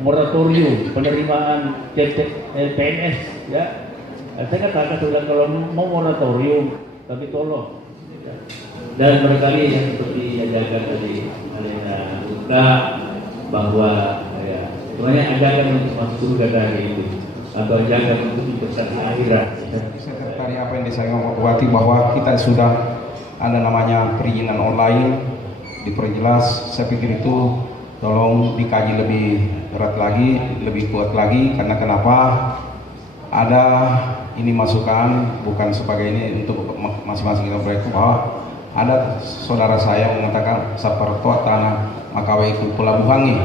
moratorium penerimaan PNS, ya. Saya katakan kalau mau moratorium, tapi tolong. Ya. Dan barangkali yang seperti yang diajarkan tadi oleh Uka, bahwa ya, sebenarnya ajakan untuk masuk surga dari itu, atau ajakan untuk investasi akhirat. Sekretari apa yang disampaikan Pak Bupati bahwa kita sudah ada namanya perizinan online, diperjelas. Saya pikir itu tolong dikaji lebih berat lagi, lebih kuat lagi, karena kenapa ada ini masukan bukan sebagai ini untuk masing-masing kita proyek, bahwa ada saudara saya mengatakan saparto tanah makawe ikut pelabuhan nih,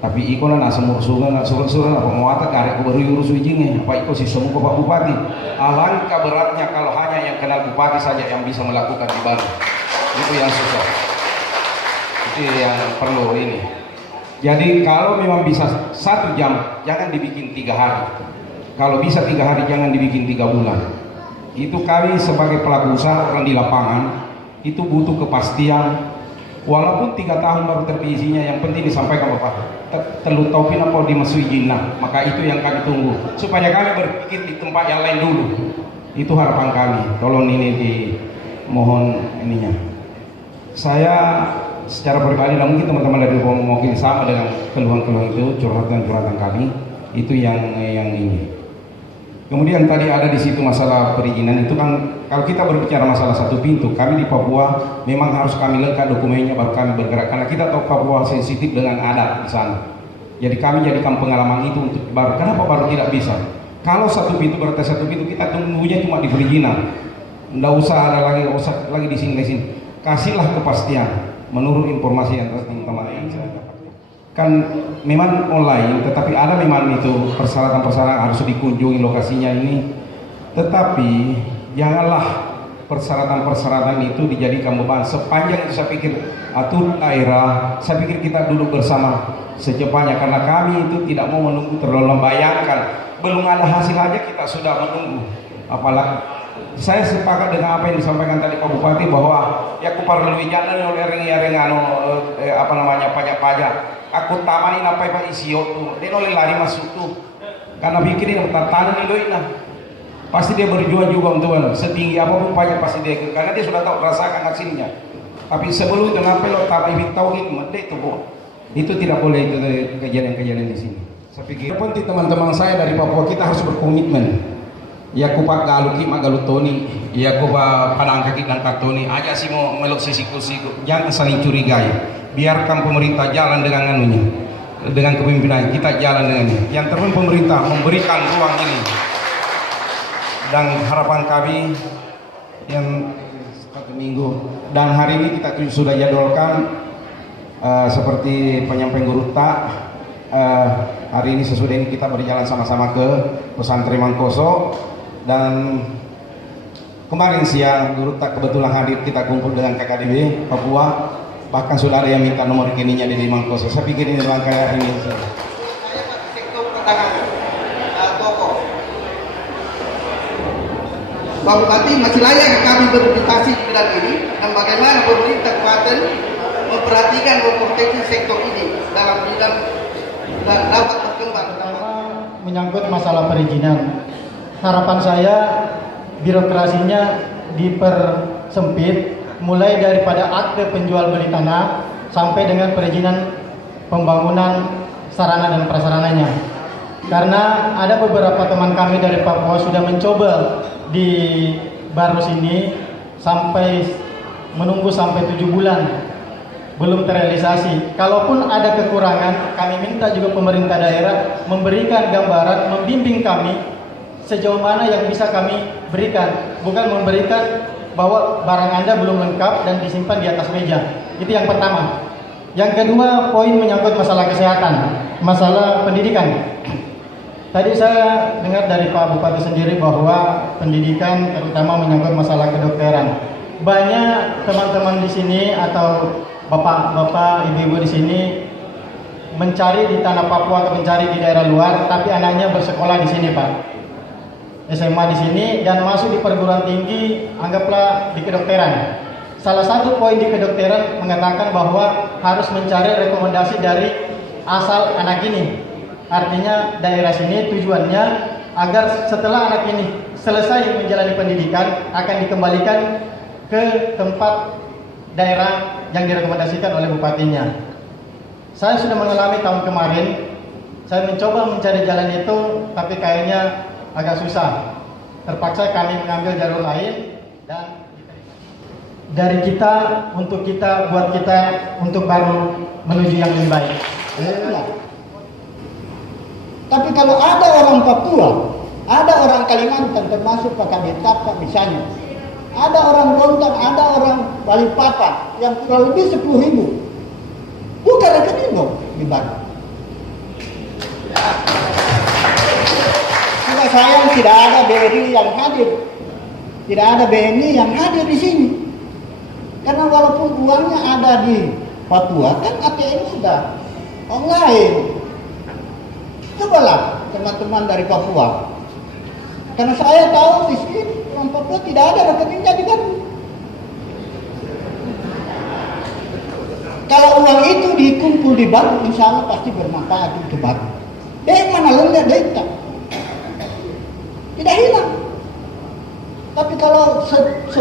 tapi iko na semur-sungan apa mau atak karek baru urus izinnya apa iko sistem Pak Bupati. Alangkah beratnya kalau hanya yang kenal Bupati saja yang bisa melakukan di Bali, itu yang susah, itu yang perlu ini. Jadi kalau memang bisa 1 jam jangan dibikin 3 hari, kalau bisa 3 hari jangan dibikin 3 bulan. Itu kami sebagai pelaku usaha orang di lapangan itu butuh kepastian. Walaupun 3 tahun baru terpilihnya, yang penting disampaikan Bapak telu taupin apa dimasuk izin. Nah, maka itu yang kami tunggu supaya kami berpikir di tempat yang lain dulu. Itu harapan kami. Tolong ini dimohon ininya. Saya secara pribadi, mungkin teman-teman dari mungkin sama dengan keluhan-keluhan itu, curhatan-curhatan kami. Itu yang ini. Kemudian tadi ada di situ masalah perizinan itu kan, kalau kita berbicara masalah 1 pintu, kami di Papua memang harus kami lengkap dokumennya baru kami bergerak, karena kita tahu Papua sensitif dengan adat di sana. Jadi kami jadikan pengalaman itu untuk baru. Kenapa baru tidak bisa? Kalau 1 pintu berarti 1 pintu, kita tunggunya cuma di perizinan. Nggak usah ada lagi di sini. Kasihlah kepastian menurut informasi yang teman-teman kan memang online, tetapi ada memang itu persyaratan-persyaratan harus dikunjungi lokasinya ini. Tetapi janganlah persyaratan-persyaratan itu dijadikan beban. Sepanjang itu saya pikir aturan daerah, saya pikir kita duduk bersama secepatnya, karena kami itu tidak mau menunggu terlalu lama. Bayangkan belum ada hasil aja kita sudah menunggu, apalagi saya sepakat dengan apa yang disampaikan tadi Pak Bupati, bahwa ya kupar lebih jalan oleh apa namanya pajak-pajak. Aku tamanin apa yang isio tuh, dia oleh lari masuk tuh, karena pikirin tanah nih nah. Pasti dia berjuang juga untuk setinggi apapun pajak pasti dia, karena dia sudah tahu rasakan hasilnya. Tapi sebelum itu kenapa lo tak lebih tahu gitu, itu bu, itu tidak boleh, itu kejadian-kejadian di sini. Saya pikir penting teman-teman saya dari Papua, kita harus berkomitmen. Ya kupak galuki magalutoni, ya kupak padang kaki dan kartoni aja sih mau melok siku-siku, jangan saling curigai. Biarkan pemerintah jalan dengan anunya, dengan kepemimpinan kita jalan dengannya. Yang terpenting pemerintah memberikan ruang ini. Dan harapan kami yang 1 minggu dan hari ini kita sudah jadwalkan seperti penyampaian guru tak. Hari ini sesudah ini kita berjalan sama-sama ke pesantren Mangkoso, dan kemarin siang guru tak kebetulan hadir, kita kumpul dengan KKDB Papua. Bahkan sudah ada yang minta nomor rekeningnya di Mangkoso. Saya pikir ini langkah ini. Saya pakai sektor perdagangan, toko. Pak Bupati, masih layak kami berdiskusi di bidang ini, dan bagaimana pemerintah kabupaten memperhatikan memproteksi sektor ini dalam bidang dan dapat berkembang. Menyangkut masalah perizinan, harapan saya birokrasinya dipersempit, mulai daripada akte penjual beli tanah sampai dengan perizinan pembangunan sarana dan prasarananya. Karena ada beberapa teman kami dari Papua sudah mencoba di Barus ini menunggu sampai 7 bulan belum terrealisasi. Kalaupun ada kekurangan, kami minta juga pemerintah daerah memberikan gambaran, membimbing kami sejauh mana yang bisa kami berikan, bukan memberikan bahwa barang Anda belum lengkap dan disimpan di atas meja. Itu yang pertama. Yang kedua, poin menyangkut masalah kesehatan, masalah pendidikan. Tadi saya dengar dari Pak Bupati sendiri bahwa pendidikan terutama menyangkut masalah kedokteran. Banyak teman-teman di sini atau bapak-bapak, ibu-ibu di sini mencari di tanah Papua atau mencari di daerah luar, tapi anaknya bersekolah di sini, Pak. SMA di sini dan masuk di perguruan tinggi, anggaplah di kedokteran. Salah satu poin di kedokteran mengatakan bahwa harus mencari rekomendasi dari asal anak ini. Artinya daerah sini tujuannya agar setelah anak ini selesai menjalani pendidikan akan dikembalikan ke tempat daerah yang direkomendasikan oleh bupatinya. Saya sudah mengalami tahun kemarin, saya mencoba mencari jalan itu, tapi kayaknya agak susah. Terpaksa kami mengambil jalur lain dan dari kita, untuk kita, buat kita, untuk baru menuju yang lebih baik. Tapi kalau ada orang Papua, ada orang Kalimantan, termasuk Pak Kabit Tapak misalnya, ada orang Bontang, ada orang Balikpapan yang kurang lebih 10.000, bukan rekening dong di Bandung. Sudah sayang tidak ada BRI yang hadir, tidak ada BNI yang hadir di sini. Karena walaupun uangnya ada di Papua, kan ATM sudah online. Cobalah teman-teman dari Papua. Karena saya tahu di sini orang Papua tidak ada rekeningnya di Bandung. Kalau uang itu dikumpul di Bandung, insya Allah pasti bermanfaat untuk Bandung. Mana lengah data? Tidak hilang. Tapi kalau 10.000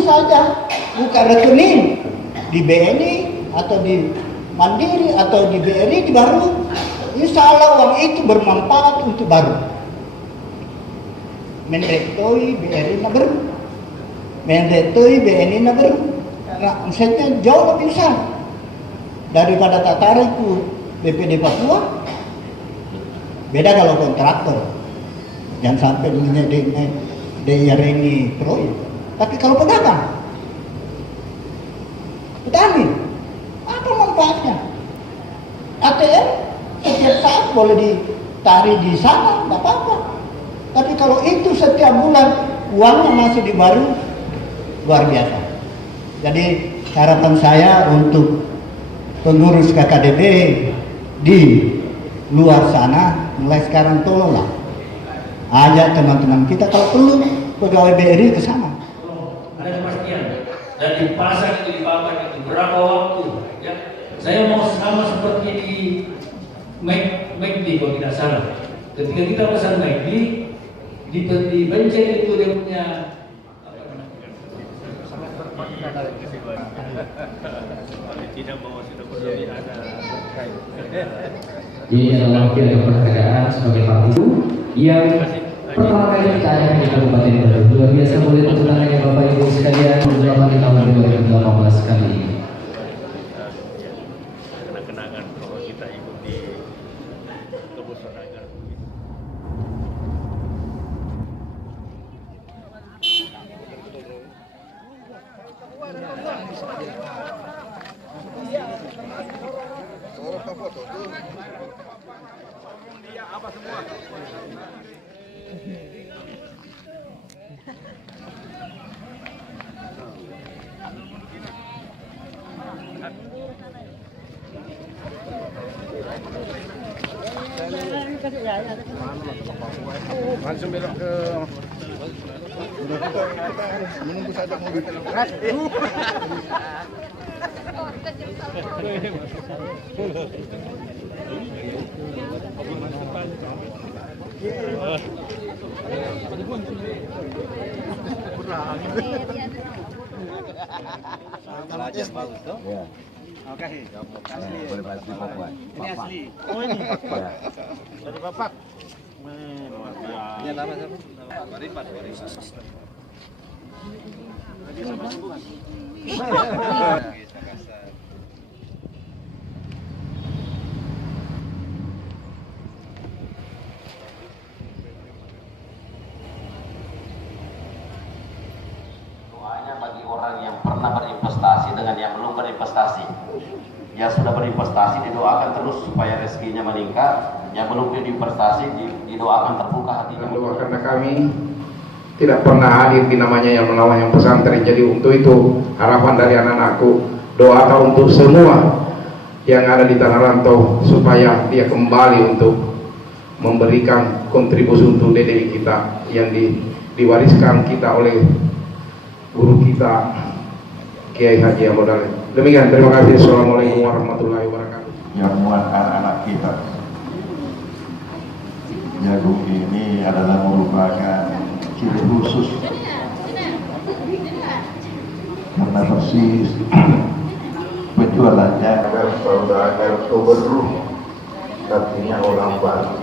saja buka rekening di BNI atau di Mandiri atau di BRI di Baru, insya Allah uang itu bermanfaat untuk Baru. Mendektoi BRI na Baru, mendektoi BNI na Baru. Karena omsetnya jauh lebih besar daripada tatariku BPD Papua. Beda kalau kontraktor, jangan sampai daerah ini proyek. Tapi kalau pedagang, petani, apa manfaatnya? ATM setiap saat boleh ditarik di sana, tidak apa-apa. Tapi kalau itu setiap bulan uangnya masih di Baru, luar biasa. Jadi harapan saya untuk pengurus KKDB di luar sana, mulai sekarang tolonglah ajak teman-teman kita, kalau perlu pegawai BRI ke sana. Ada kepastian dan dipasang itu, dipakai itu berapa waktu ya. Saya mau sama seperti di McD kalau tidak salah. Ketika kita pesan McD di Benceng itu dia punya Ini adalah wakil kepercayaan sebagai partitu yang pertama kali kita ada di Kabupaten Bandung. Luar biasa, boleh tepuk tangannya Bapak Ibu sekalian untuk di tahun 2018 kali ini. Kenang-kenangan bahwa kita ikut di Kebusonagar. Langsung belok ke menunggu saja mobil. Boleh pasti Papua. Ini asli. Oh ini. Dari Bapak. Ini nama siapa? Baripat. Doanya bagi orang yang pernah berinvestasi dengan yang belum berinvestasi. Yang sudah berinvestasi didoakan terus supaya rezekinya meningkat. Yang belum berinvestasi didoakan terbuka hatinya. Doa karena kami tidak pernah hadir di namanya yang melawan pesantren. Jadi untuk itu harapan dari anak-anakku, doa untuk semua yang ada di tanah rantau supaya dia kembali untuk memberikan kontribusi untuk DDI kita yang diwariskan kita oleh guru kita Kiai Haji Ahmad Dahlan. Demikian, terima kasih. Assalamualaikum warahmatullahi wabarakatuh. jamuan anak-anak kita. Jagung ini adalah merupakan ciri khusus karena persis penjualannya agar saudagar toberruh, artinya orang baru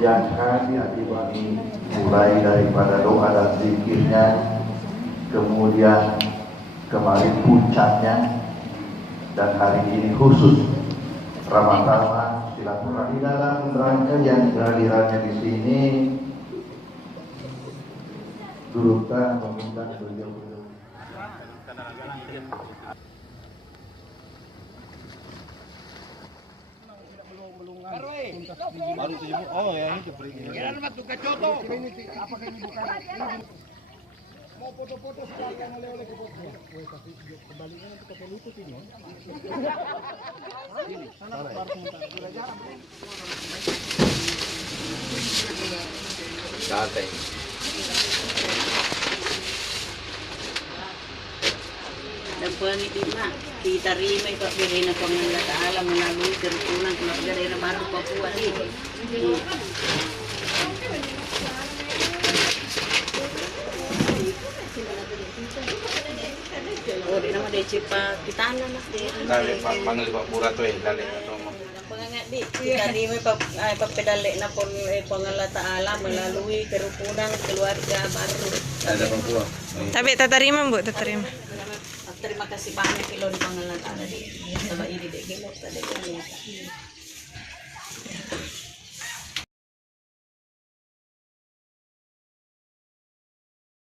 yang kami akibati mulai daripada doa dan zikirnya, kemudian kemarin puncaknya, dan hari ini khusus Ramadan silaturahmi dalam rangkaian kehadirannya di sini. Durukan mengundang beliau-beliau. Baru 7. Oh ya, ini keberi. Kira nama tukar coto. Apakah ini bukan mau foto-foto sekalian oleh-oleh ke foto. Tapi kembalinya nanti ke pelutut ini. Ini sana harus minta jarang. Santai. Dan pengitima diterima pagbirin na Panginoon Taala melalui kerukunan keluarga daerah baru Papua ini. Oh, di nama Decipa kita anak Dale, panggil Pak Pura tuh ya, dale. Pengangat di diterima papedale na Panginoon Taala melalui kerukunan keluarga baru. Ada Pak Pura. Tapi terima Bu, terima. Terima kasih banyak Lord Panginoon Taala di sabay ini dek mo sa dek.